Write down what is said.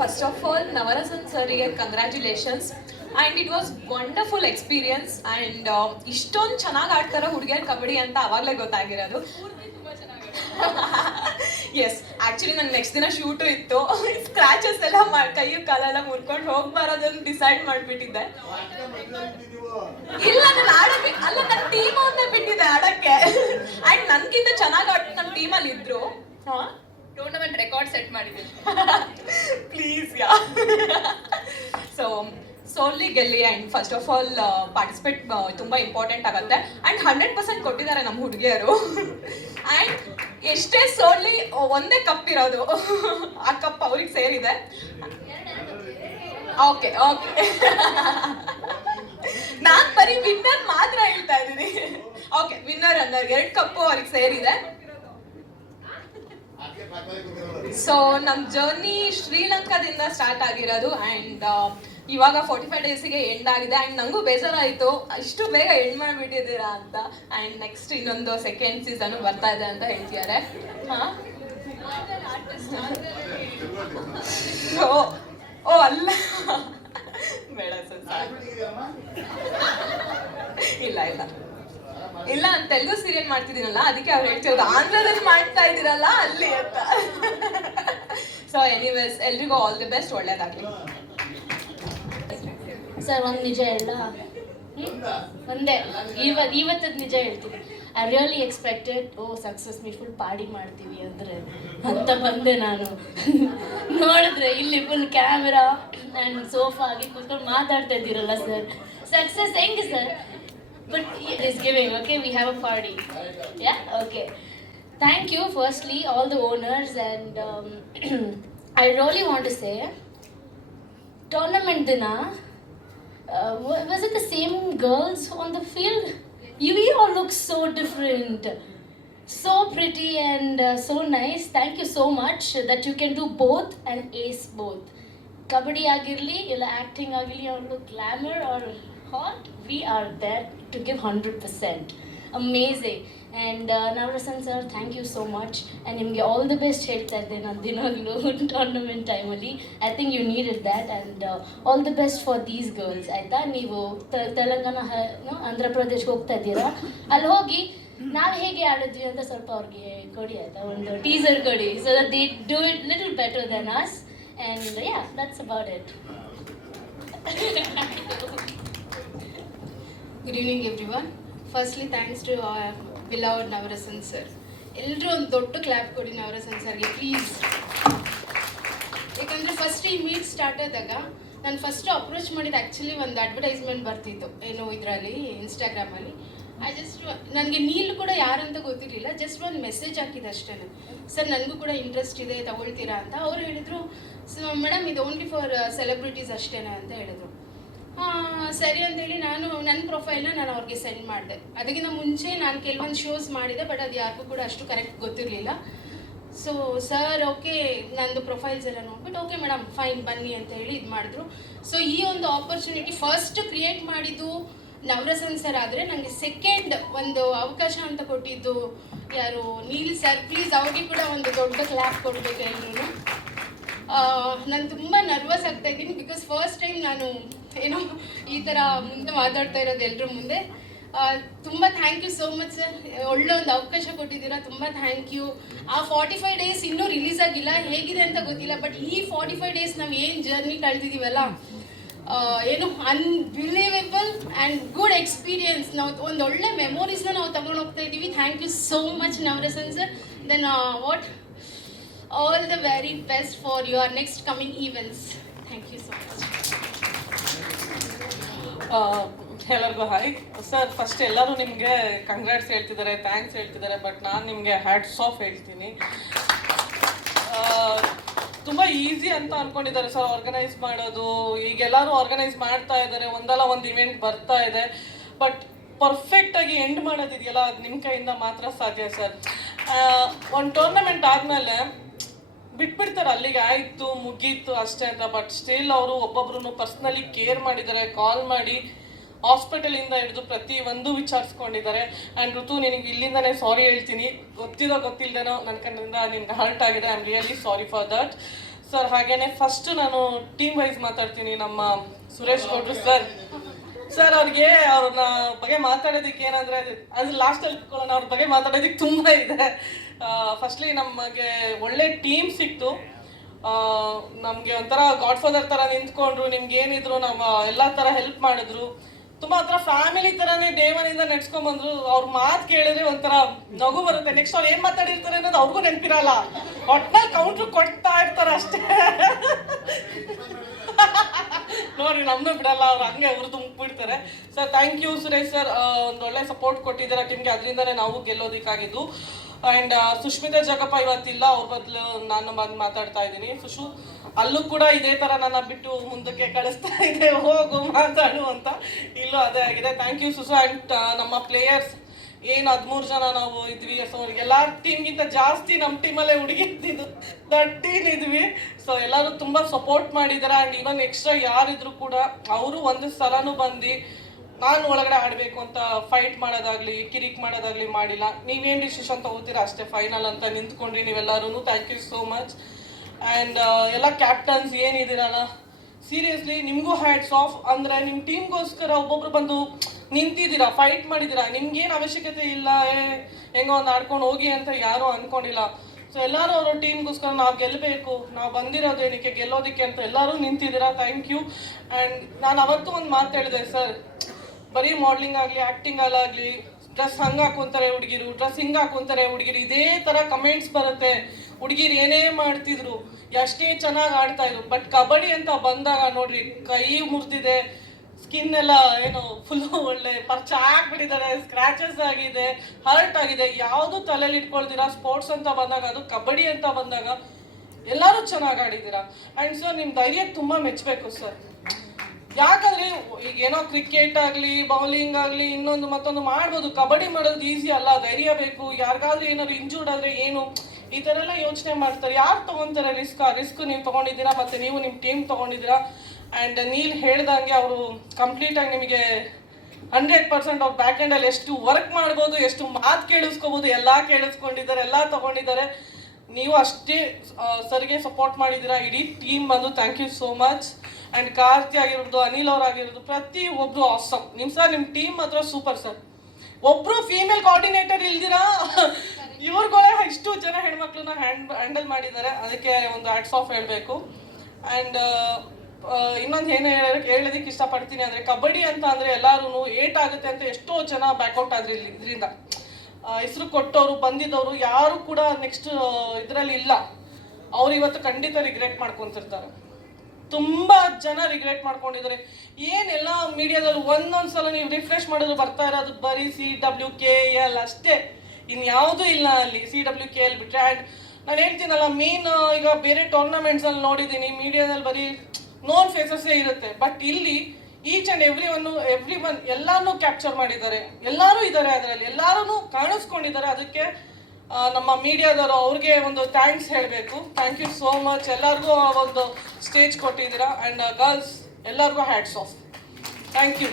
First of all Navarasan ಸರಿಗೆ congratulations and it was wonderful experience and ಇಷ್ಟೊಂದು ಚೆನ್ನಾಗಿ ಆಡ್ತಾರೆ ಹುಡುಗಿಯರ್ ಕಬಡ್ಡಿ ಅಂತ ಅವಾಗಲೇ ಗೊತ್ತಾಗಿರೋದು. ಎಸ್, ಆ್ಯಕ್ಚುಲಿ ನಂಗೆ ನೆಕ್ಸ್ಟ್ ದಿನ ಶೂಟು ಇತ್ತು. ಸ್ಕ್ರಾಚಸ್ ಎಲ್ಲ ಕೈಯು ಕಾಲೆಲ್ಲ ಮುರ್ಕೊಂಡು ಹೋಗ್ಬಾರೋದನ್ನು ಡಿಸೈಡ್ ಮಾಡಿಬಿಟ್ಟಿದ್ದೆ. ಇಲ್ಲ, ನಾನು ಆಡೋಕೆ ಅಲ್ಲ, ನನ್ನ ಟೀಮ್ ಅವ್ರನ್ನ ಬಿಟ್ಟಿದ್ದೆ ಆಡೋಕ್ಕೆ. ಆ್ಯಂಡ್ ನನಗಿಂತ ಚೆನ್ನಾಗಿ ಆಡ್ ನಮ್ಮ ಟೀಮಲ್ಲಿ ಇದ್ರು. ಹಾಂ, ಟೂರ್ನಮೆಂಟ್ ರೆಕಾರ್ಡ್ ಸೆಟ್ ಮಾಡಿದ್ದೀನಿ. Please yeah. ಸೊ ಸೋಲಿ ಗೆಲ್ಲಿ and first of all participate ತುಂಬ ಇಂಪಾರ್ಟೆಂಟ್ ಆಗುತ್ತೆ ಆ್ಯಂಡ್ 100% ಕೊಟ್ಟಿದ್ದಾರೆ ನಮ್ಮ ಹುಡುಗಿಯರು. ಆ್ಯಂಡ್ ಎಷ್ಟೇ ಸೋಲಿ ಒಂದೇ ಕಪ್ ಇರೋದು, ಆ ಕಪ್ ಅವ್ರಿಗೆ ಸೇರಿದೆ. ಓಕೆ ಓಕೆ, ನಾನು ಬರೀ ವಿನ್ನರ್ ಮಾತ್ರ ಹೇಳ್ತಾ ಇದ್ದೀನಿ. ಓಕೆ, ವಿನ್ನರ್ ಅಂದ್ರೆ 2 ಕಪ್ಪು ಅವ್ರಿಗೆ ಸೇರಿದೆ. ಸೊ ನಮ್ಮ ಜರ್ನಿ ಶ್ರೀಲಂಕಾದಿಂದ ಸ್ಟಾರ್ಟ್ ಆಗಿರೋದು ಆ್ಯಂಡ್ ಇವಾಗ 45 ಡೇಸಿಗೆ ಎಂಡ್ ಆಗಿದೆ. ಆ್ಯಂಡ್ ನನಗೂ ಬೇಜಾರಾಯಿತು ಇಷ್ಟು ಬೇಗ ಎಂಡ್ ಮಾಡಿಬಿಟ್ಟಿದ್ದೀರಾ ಅಂತ. ಆ್ಯಂಡ್ ನೆಕ್ಸ್ಟ್ ಇನ್ನೊಂದು ಸೆಕೆಂಡ್ ಸೀಸನು ಬರ್ತಾ ಇದೆ ಅಂತ ಹೇಳ್ತಿದ್ದಾರೆ. ಹಾಂ, ಓ ಅಲ್ಲ, ಬೇಡ ಸರ್, ಇಲ್ಲ ಇಲ್ಲ ಇಲ್ಲ, ನಾನು ತೆಲುಗು ಸೀರಿಯಲ್ ಮಾಡ್ತಿದ್ದೀನಲ್ಲ, ಅದಕ್ಕೆ ಅವ್ರು ಹೇಳ್ತಿರೋದು ಆಂಧ್ರದಲ್ಲಿ ಮಾಡ್ತಾ ಇದ್ದೀರಲ್ಲ ಅಲ್ಲಿ ಅಂತ. ಸೊ ಎನಿವೇಸ್, ಎಲ್ರಿಗೂ ಆಲ್ ದಿ ಬೆಸ್ಟ್, ಒಳ್ಳೇದಾಗಲಿ. ಸರ್, ಒಂದು ನಿಜ ಹೇಳ, ಒಂದೇ ಇವತ್ತದ ನಿಜ ಹೇಳ್ತೀನಿ. I really expected success meet full party ಮಾಡ್ತೀವಿ ಅಂದರೆ ಅಂತ ಬಂದೆ ನಾನು. ನೋಡಿದ್ರೆ ಇಲ್ಲಿ ಫುಲ್ ಕ್ಯಾಮೆರಾ ಆ್ಯಂಡ್ ಸೋಫಾ ಆಗಿ ಕೂತ್ಕೊಂಡು ಮಾತಾಡ್ತಾ ಇದ್ದೀರಲ್ಲ ಸರ್. ಸಕ್ಸಸ್ ಹೆಂಗೆ sir? But it is giving. Okay, we have a party. Yeah, okay. Thank you firstly all the owners and I really want to say tournament ದಿನ was it the same girls on the field? You all look so different, so pretty and so nice. Thank you so much that you can do both and ace both. Kabaddi agirli illa acting agirli, or look glamour or hot, we are there to give 100%. Amazing. And Navarasan sir, thank you so much. And nimge all the best ಹೇಳ್ತಾ ಇದ್ದೆ ನಾನು ದಿನಾಗಲೂ tournament ಟೈಮಲ್ಲಿ. I think you needed that and all the best for these girls. ಆಯಿತಾ, ನೀವು ತೆಲಂಗಾಣ ಆಂಧ್ರ ಪ್ರದೇಶಕ್ಕೆ ಹೋಗ್ತಾ ಇದ್ದೀರಾ, ಅಲ್ಲಿ ಹೋಗಿ ನಾವು ಹೇಗೆ ಆಡಿದ್ವಿ ಅಂತ ಸ್ವಲ್ಪ ಅವ್ರಿಗೆ ಕೊಡಿ ಆಯಿತಾ, ಒಂದು ಟೀಸರ್ ಕೊಡಿ, so that they do it little better than us. And yeah, that's about it. Good evening everyone. Firstly thanks to beloved Navarasan sir. ಎಲ್ಲರೂ ಒಂದು ದೊಡ್ಡ ಕ್ಲಾಪ್ ಕೊಡಿ ನವರಸನ್ ಸರ್ಗೆ ಪ್ಲೀಸ್. ಯಾಕಂದರೆ ಫಸ್ಟ್ ಈ ಮೀಟ್ ಸ್ಟಾರ್ಟ್ ಆದಾಗ ನಾನು ಫಸ್ಟ್ ಅಪ್ರೋಚ್ ಮಾಡಿದ್ದು ಆ್ಯಕ್ಚುಲಿ ಒಂದು ಅಡ್ವರ್ಟೈಸ್ಮೆಂಟ್ ಬರ್ತಿತ್ತು, ಏನೋ ಇದರಲ್ಲಿ ಇನ್ಸ್ಟಾಗ್ರಾಮಲ್ಲಿ. ನನಗೆ ನೀಲ್ ಕೂಡ ಯಾರಂತ ಗೊತ್ತಿರಲಿಲ್ಲ, ಜಸ್ಟ್ ಒಂದು ಮೆಸೇಜ್ ಹಾಕಿದೆ ಅಷ್ಟೇ. ಸರ್, ನನಗೂ ಕೂಡ ಇಂಟ್ರೆಸ್ಟ್ ಇದೆ, ತಗೊಳ್ತೀರಾ ಅಂತ. ಅವ್ರು ಹೇಳಿದರು, ಮೇಡಮ್ ಇದು ಓನ್ಲಿ ಫಾರ್ ಸೆಲೆಬ್ರಿಟೀಸ್ ಅಷ್ಟೇ ಅಂತ ಹೇಳಿದ್ರು. ಸರಿ ಅಂತೇಳಿ ನಾನು ನನ್ನ ಪ್ರೊಫೈಲ್ನ ನಾನು ಅವ್ರಿಗೆ ಸೆಂಡ್ ಮಾಡಿದೆ. ಅದಕ್ಕಿಂತ ಮುಂಚೆ ನಾನು ಕೆಲವೊಂದು ಶೋಸ್ ಮಾಡಿದೆ, ಬಟ್ ಅದು ಯಾರಿಗೂ ಕೂಡ ಅಷ್ಟು ಕರೆಕ್ಟ್ ಗೊತ್ತಿರಲಿಲ್ಲ. ಸೊ ಸರ್ ಓಕೆ ನಂದು ಪ್ರೊಫೈಲ್ಸ್ ಎಲ್ಲ ನೋಡ್ಬಿಟ್ಟು ಓಕೆ ಮೇಡಮ್ ಫೈನ್ ಬನ್ನಿ ಅಂತ ಹೇಳಿ ಇದು ಮಾಡಿದ್ರು. ಸೊ ಈ ಒಂದು ಆಪರ್ಚುನಿಟಿ ಫಸ್ಟ್ ಕ್ರಿಯೇಟ್ ಮಾಡಿದ್ದು ನವರಸನ್ ಸರ್ ಆದರೆ, ನನಗೆ ಸೆಕೆಂಡ್ ಒಂದು ಅವಕಾಶ ಅಂತ ಕೊಟ್ಟಿದ್ದು ಯಾರು, ನೀಲ್ ಸರ್. ಪ್ಲೀಸ್ ಅವ್ರಿಗೆ ಕೂಡ ಒಂದು ದೊಡ್ಡ ಕ್ಲಾಪ್ ಕೊಡಬೇಕು ಎಲ್ಲರೂ. ನಾನು ತುಂಬ ನರ್ವಸ್ ಆಗ್ತಾ ಇದ್ದೀನಿ, ಬಿಕಾಸ್ ಫಸ್ಟ್ ಟೈಮ್ ನಾನು ಏನೋ ಈ ಥರ ಮುಂದೆ ಮಾತಾಡ್ತಾ ಇರೋದು ಎಲ್ಲರ ಮುಂದೆ. ತುಂಬ thank you so much sir, ಒಳ್ಳೆ ಒಂದು ಅವಕಾಶ ಕೊಟ್ಟಿದ್ದೀರಾ, ತುಂಬ ಥ್ಯಾಂಕ್ ಯು. ಆ 45 ಡೇಸ್ ಇನ್ನೂ ರಿಲೀಸ್ ಆಗಿಲ್ಲ, ಹೇಗಿದೆ ಅಂತ ಗೊತ್ತಿಲ್ಲ, ಬಟ್ ಈ 45 ಡೇಸ್ ನಾವು ಏನು ಜರ್ನಿ ಕಳೆದಿದ್ದೀವಲ್ಲ, ಏನು ಅನ್ಬಿಲೀವೇಬಲ್ ಆ್ಯಂಡ್ ಗುಡ್ ಎಕ್ಸ್ಪೀರಿಯನ್ಸ್. ನಾವು ಒಂದು ಒಳ್ಳೆ ಮೆಮೊರೀಸ್ನ ನಾವು ತಗೊಂಡು ಹೋಗ್ತಾ ಇದ್ದೀವಿ. Thank you so much Navarasan sir. Then what all the very best for your next coming events. Thank you so much. ಎಲ್ಲರಿಗೂ ಹಾಯ್ ಸರ್. ಫಸ್ಟ್ ಎಲ್ಲರೂ ನಿಮಗೆ ಕಂಗ್ರಾಟ್ಸ್ ಹೇಳ್ತಿದ್ದಾರೆ, ಥ್ಯಾಂಕ್ಸ್ ಹೇಳ್ತಿದ್ದಾರೆ, ಬಟ್ ನಾನು ನಿಮಗೆ ಹ್ಯಾಟ್ಸ್ ಆಫ್ ಹೇಳ್ತೀನಿ. ತುಂಬ ಈಸಿ ಅಂತ ಅಂದ್ಕೊಂಡಿದ್ದಾರೆ ಸರ್ ಆರ್ಗನೈಸ್ ಮಾಡೋದು. ಈಗ ಎಲ್ಲರೂ ಆರ್ಗನೈಸ್ ಮಾಡ್ತಾ ಇದ್ದಾರೆ, ಒಂದಲ್ಲ ಒಂದು ಇವೆಂಟ್ ಬರ್ತಾ ಇದೆ, ಬಟ್ ಪರ್ಫೆಕ್ಟಾಗಿ ಎಂಡ್ ಮಾಡೋದಿದೆಯಲ್ಲ, ಅದು ನಿಮ್ಮ ಕೈಯಿಂದ ಮಾತ್ರ ಸಾಧ್ಯ ಸರ್. ಒಂದು ಟೂರ್ನಮೆಂಟ್ ಆದಮೇಲೆ ಬಿಟ್ಬಿಡ್ತಾರೆ, ಅಲ್ಲಿಗೆ ಆಯಿತು ಮುಗೀತು ಅಷ್ಟೇ ಅಂತ. ಬಟ್ ಸ್ಟಿಲ್ ಅವರು ಒಬ್ಬೊಬ್ರು ಪರ್ಸ್ನಲಿ ಕೇರ್ ಮಾಡಿದ್ದಾರೆ, ಕಾಲ್ ಮಾಡಿ ಹಾಸ್ಪಿಟಲಿಂದ ಹಿಡಿದು ಪ್ರತಿಯೊಂದು ವಿಚಾರಿಸ್ಕೊಂಡಿದ್ದಾರೆ. ಆ್ಯಂಡ್ ಋತು, ನಿನಗೆ ಇಲ್ಲಿಂದನೇ ಸಾರಿ ಹೇಳ್ತೀನಿ, ಗೊತ್ತಿಲ್ಲದೇನೋ ನನ್ನ ಕಣ್ಣಿಂದ ನಿನ್ಗೆ ಹರ್ಟ್ ಆಗಿದೆ. I am really sorry for that. Sir ಹಾಗೇನೆ ಫಸ್ಟ್ ನಾನು ಟೀಮ್ ವೈಸ್ ಮಾತಾಡ್ತೀನಿ. ನಮ್ಮ ಸುರೇಶ್ ಗೌಡ್ರು ಸರ್ ಅವ್ರಿಗೆ ಅವ್ರನ್ನ ಬಗ್ಗೆ ಮಾತಾಡೋದಕ್ಕೆ ಏನಂದ್ರೆ ಅದು ಲಾಸ್ಟಲ್ಲಿ ಇಟ್ಕೊಳ್ಳೋಣ. ಅವ್ರ ಬಗ್ಗೆ ಮಾತಾಡೋದಕ್ಕೆ ತುಂಬ ಇದೆ. ಫಸ್ಟ್ಲಿ ನಮಗೆ ಒಳ್ಳೆ ಟೀಮ್ ಸಿಕ್ತು. ನಮಗೆ ಒಂಥರ ಗಾಡ್ ಫಾದರ್ ಥರ ನಿಂತ್ಕೊಂಡ್ರು. ನಿಮ್ಗೆ ಏನಿದ್ರು ನಮ್ಮ ಎಲ್ಲ ಥರ ಹೆಲ್ಪ್ ಮಾಡಿದ್ರು. ತುಂಬ ಒಂಥರ ಫ್ಯಾಮಿಲಿ ಥರನೇ ಡೇ ಒನ್ನಿಂದ ನೆಡ್ಸ್ಕೊಂಡ್ಬಂದ್ರು. ಅವ್ರ ಮಾತು ಕೇಳಿದ್ರೆ ಒಂಥರ ನಗು ಬರುತ್ತೆ. ನೆಕ್ಸ್ಟ್ ಅವ್ರು ಏನು ಮಾತಾಡಿರ್ತಾರೆ ಅನ್ನೋದು ಅವ್ರಿಗೂ ನೆನಪಿರಲ್ಲ. ಒಟ್ನಲ್ಲಿ ಕೌಂಟ್ರು ಕೊಡ್ತಾ ಇರ್ತಾರೆ ಅಷ್ಟೇ. ನೋಡ್ರಿ ನಮ್ಮನ್ನೂ ಬಿಡಲ್ಲ, ಅವ್ರು ಹಂಗೆ ಅವ್ರು ತುಂಬಿಡ್ತಾರೆ. Sir thank you Suresh sir, ಒಂದು ಒಳ್ಳೆ ಸಪೋರ್ಟ್ ಕೊಟ್ಟಿದ್ದಾರೆ ಟೀಮ್ಗೆ. ಅದರಿಂದನೇ ನಾವು ಗೆಲ್ಲೋದಕ್ಕಾಗಿದ್ದು. ಆ್ಯಂಡ್ ಸುಷ್ಮಿತಾ ಜಗಪ್ಪ ಇವತ್ತಿಲ್ಲ, ಅವ್ರ ಬದಲು ನಾನು ಬಂದು ಮಾತಾಡ್ತಾ ಇದ್ದೀನಿ. ಸುಶು ಅಲ್ಲೂ ಕೂಡ ಇದೇ ಥರ ನನ್ನ ಬಿಟ್ಟು ಮುಂದಕ್ಕೆ ಕಳಿಸ್ತಾ ಇದೆ, ಹೋಗು ಮಾತಾಡು ಅಂತ. ಇಲ್ಲೂ ಅದೇ ಆಗಿದೆ. Thank you Sushu. ಆ್ಯಂಡ್ ನಮ್ಮ ಪ್ಲೇಯರ್ಸ್ ಏನು 13 ಜನ ನಾವು ಇದ್ವಿ. ಸೊ ಎಲ್ಲ ಟೀಮ್ಗಿಂತ ಜಾಸ್ತಿ ನಮ್ಮ ಟೀಮಲ್ಲೇ ಹುಡುಗಿರ್ತಿದ್ದು 13 ಇದ್ವಿ. ಸೊ ಎಲ್ಲರೂ ತುಂಬ ಸಪೋರ್ಟ್ ಮಾಡಿದ್ದಾರೆ. ಆ್ಯಂಡ್ ಇವನ್ ಎಕ್ಸ್ಟ್ರಾ ಯಾರಿದ್ರು ಕೂಡ ಅವರು ಒಂದು ಸಲನೂ ಬಂದು ನಾನು ಒಳಗಡೆ ಆಡಬೇಕು ಅಂತ ಫೈಟ್ ಮಾಡೋದಾಗ್ಲಿ ಕಿರಿಕ್ ಮಾಡೋದಾಗ್ಲಿ ಮಾಡಿಲ್ಲ. ನೀವೇನು ಡಿಸಿಷನ್ ತಗೋತೀರಾ ಅಷ್ಟೇ ಫೈನಲ್ ಅಂತ ನಿಂತ್ಕೊಂಡ್ರಿ ನೀವೆಲ್ಲರೂ. Thank you so much. And ಎಲ್ಲ ಕ್ಯಾಪ್ಟನ್ಸ್ ಏನಿದ್ದೀರಲ್ಲ, ಸೀರಿಯಸ್ಲಿ ನಿಮಗೂ ಹ್ಯಾಟ್ಸ್ ಆಫ್. ಅಂದರೆ ನಿಮ್ಮ ಟೀಮ್ಗೋಸ್ಕರ ಒಬ್ಬೊಬ್ರು ಬಂದು ನಿಂತಿದ್ದೀರಾ, ಫೈಟ್ ಮಾಡಿದ್ದೀರಾ. ನಿಮ್ಗೇನು ಅವಶ್ಯಕತೆ ಇಲ್ಲ ಹೆಂಗೋ ಒಂದು ಆಡ್ಕೊಂಡು ಹೋಗಿ ಅಂತ ಯಾರೂ ಅಂದ್ಕೊಂಡಿಲ್ಲ. ಸೊ ಎಲ್ಲರೂ ಅವರ ಟೀಮ್ಗೋಸ್ಕರ ನಾವು ಗೆಲ್ಲಬೇಕು, ನಾವು ಬಂದಿರೋದೇನಕ್ಕೆ ಗೆಲ್ಲೋದಕ್ಕೆ ಅಂತ ಎಲ್ಲರೂ ನಿಂತಿದ್ದೀರಾ. Thank you. ಆ್ಯಂಡ್ ನಾನು ಅವತ್ತು ಒಂದು ಮಾತು ಹೇಳಿದೆ ಸರ್, ಬರೀ ಮಾಡ್ಲಿಂಗ್ ಆಗಲಿ ಆ್ಯಕ್ಟಿಂಗ್ ಅಲ್ಲಾಗಲಿ ಡ್ರೆಸ್ ಹಂಗೆ ಹಾಕೊಂತಾರೆ ಹುಡುಗಿರು, ಡ್ರೆಸ್ ಹಿಂಗೆ ಹಾಕೊಂತಾರೆ ಹುಡುಗಿರು, ಇದೇ ಥರ ಕಮೆಂಟ್ಸ್ ಬರುತ್ತೆ. ಹುಡುಗಿರು ಏನೇ ಮಾಡ್ತಿದ್ರು, ಎಷ್ಟೇ ಚೆನ್ನಾಗಿ ಆಡ್ತಾಯಿದ್ರು, ಬಟ್ ಕಬಡ್ಡಿ ಅಂತ ಬಂದಾಗ ನೋಡ್ರಿ ಕೈ ಮುರಿದಿದೆ, ಸ್ಕಿನ್ ಎಲ್ಲ ಏನು ಫುಲ್ಲು ಒಳ್ಳೆ ಪರ್ಚ ಹಾಕ್ಬಿಟ್ಟಿದ್ದಾರೆ, ಸ್ಕ್ರ್ಯಾಚಸ್ ಆಗಿದೆ, ಹರ್ಟ್ ಆಗಿದೆ. ಯಾವುದು ತಲೆಯಲ್ಲಿ ಇಟ್ಕೊಳ್ತೀರಾ. ಸ್ಪೋರ್ಟ್ಸ್ ಅಂತ ಬಂದಾಗ, ಅದು ಕಬಡ್ಡಿ ಅಂತ ಬಂದಾಗ ಎಲ್ಲರೂ ಚೆನ್ನಾಗಿ ಆಡಿದ್ದೀರಾ. ಆ್ಯಂಡ್ ಸರ್ ನಿಮ್ಮ ಧೈರ್ಯ ತುಂಬ ಮೆಚ್ಚಬೇಕು ಸರ್. ಯಾಕಂದರೆ ಈಗ ಏನೋ ಕ್ರಿಕೆಟ್ ಆಗಲಿ ಬೌಲಿಂಗ್ ಆಗಲಿ ಇನ್ನೊಂದು ಮತ್ತೊಂದು ಮಾಡ್ಬೋದು, ಕಬಡ್ಡಿ ಮಾಡೋದು ಈಸಿ ಅಲ್ಲ, ಧೈರ್ಯ ಬೇಕು. ಯಾರಿಗಾದ್ರೂ ಏನಾದ್ರು ಇಂಜೂರ್ಡ್ ಆದರೆ ಏನು ಈ ಥರ ಎಲ್ಲ ಯೋಚನೆ ಮಾಡ್ತಾರೆ. ಯಾರು ತೊಗೊತಾರೆ ರಿಸ್ಕ್ ನೀವು ತೊಗೊಂಡಿದ್ದೀರಾ, ಮತ್ತು ನೀವು ನಿಮ್ಮ ಟೀಮ್ ತೊಗೊಂಡಿದ್ದೀರಾ. ಆ್ಯಂಡ್ ನೀಲ್ ಹೇಳ್ದಂಗೆ ಅವರು ಕಂಪ್ಲೀಟಾಗಿ ನಿಮಗೆ 100% ಅವ್ರು ಬ್ಯಾಕ್ ಎಂಡಲ್ಲಿ ಎಷ್ಟು ವರ್ಕ್ ಮಾಡ್ಬೋದು, ಎಷ್ಟು ಮಾತು ಕೇಳಿಸ್ಕೋಬೋದು, ಎಲ್ಲ ಕೇಳಿಸ್ಕೊಂಡಿದ್ದಾರೆ, ಎಲ್ಲ ತೊಗೊಂಡಿದ್ದಾರೆ. ನೀವು ಅಷ್ಟೇ ಸರ್ಗೆ ಸಪೋರ್ಟ್ ಮಾಡಿದ್ದೀರಾ. ಇಡೀ ಟೀಮ್ ಬಂದು thank you so much. And Karthi ಆಗಿರ್ಬೋದು, ಅನಿಲ್ ಅವ್ರಾಗಿರ್ಬೋದು, ಪ್ರತಿ ಒಬ್ಬರು ಆಸಮ್. ನಿಮ್ಮ ಟೀಮ್ ಮಾತ್ರ ಸೂಪರ್ ಸರ್. ಒಬ್ಬರು ಫೀಮೇಲ್ ಕೋಆರ್ಡಿನೇಟರ್ ಇಲ್ದಿರಾ ಇವ್ರುಗಳೇ ಇಷ್ಟು ಜನ ಹೆಣ್ಮಕ್ಳನ್ನ ಹ್ಯಾಂಡಲ್ ಮಾಡಿದ್ದಾರೆ. ಅದಕ್ಕೆ ಒಂದು ಹ್ಯಾಟ್ಸ್ ಆಫ್ ಹೇಳಬೇಕು. ಆ್ಯಂಡ್ ಇನ್ನೊಂದು ಏನು ಹೇಳೋದಕ್ಕೆ ಇಷ್ಟಪಡ್ತೀನಿ ಅಂದರೆ, ಕಬಡ್ಡಿ ಅಂತ ಅಂದರೆ ಎಲ್ಲರೂ ಏಟ್ ಆಗುತ್ತೆ ಅಂತ ಎಷ್ಟೋ ಜನ ಬ್ಯಾಕ್ಔಟ್ ಆದ್ರಿ ಇದರಿಂದ. ಹೆಸರು ಕೊಟ್ಟವರು ಬಂದಿದ್ದವರು ಯಾರು ಕೂಡ ನೆಕ್ಸ್ಟ್ ಇದರಲ್ಲಿ ಇಲ್ಲ. ಅವ್ರು ಇವತ್ತು ಖಂಡಿತ ರಿಗ್ರೆಟ್ ಮಾಡ್ಕೊತಿರ್ತಾರೆ. ತುಂಬ ಜನ ರಿಗ್ರೆಟ್ ಮಾಡ್ಕೊಂಡಿದ್ದಾರೆ. ಏನೆಲ್ಲ ಮೀಡಿಯಾದಲ್ಲಿ ಒಂದೊಂದು ಸಲ ನೀವು ರಿಫ್ರೆಶ್ ಮಾಡಿದ್ರು ಬರ್ತಾ ಇರೋದು ಬರೀ CWKL ಅಷ್ಟೇ, ಇನ್ಯಾವುದೂ ಇಲ್ಲ ಅಲ್ಲಿ. CWKL ಬಿಟ್ಟರೆ. ಆ್ಯಂಡ್ ನಾನು ಹೇಳ್ತೀನಲ್ಲ, ಮೇನ್ ಈಗ ಬೇರೆ ಟೂರ್ನಮೆಂಟ್ಸಲ್ಲಿ ನೋಡಿದ್ದೀನಿ ಮೀಡಿಯಾದಲ್ಲಿ ಬರೀ ನೋನ್ ಫೇಸಸ್ಸೇ ಇರುತ್ತೆ. ಬಟ್ ಇಲ್ಲಿ ಈಚ್ ಆ್ಯಂಡ್ ಎವ್ರಿ ಒನ್ ಎಲ್ಲಾನು ಕ್ಯಾಪ್ಚರ್ ಮಾಡಿದ್ದಾರೆ. ಎಲ್ಲರೂ ಇದ್ದಾರೆ ಅದರಲ್ಲಿ, ಎಲ್ಲರೂ ಕಾಣಿಸ್ಕೊಂಡಿದ್ದಾರೆ. ಅದಕ್ಕೆ ನಮ್ಮ ಮೀಡಿಯಾದವರು ಅವ್ರಿಗೆ ಒಂದು ಥ್ಯಾಂಕ್ಸ್ ಹೇಳಬೇಕು. Thank you so much. ಎಲ್ಲರಿಗೂ ಒಂದು ಸ್ಟೇಜ್ ಕೊಟ್ಟಿದ್ದೀರಾ. ಆ್ಯಂಡ್ ಗರ್ಲ್ಸ್ ಎಲ್ಲರಿಗೂ ಹ್ಯಾಟ್ಸ್ ಆಫ್. Thank you.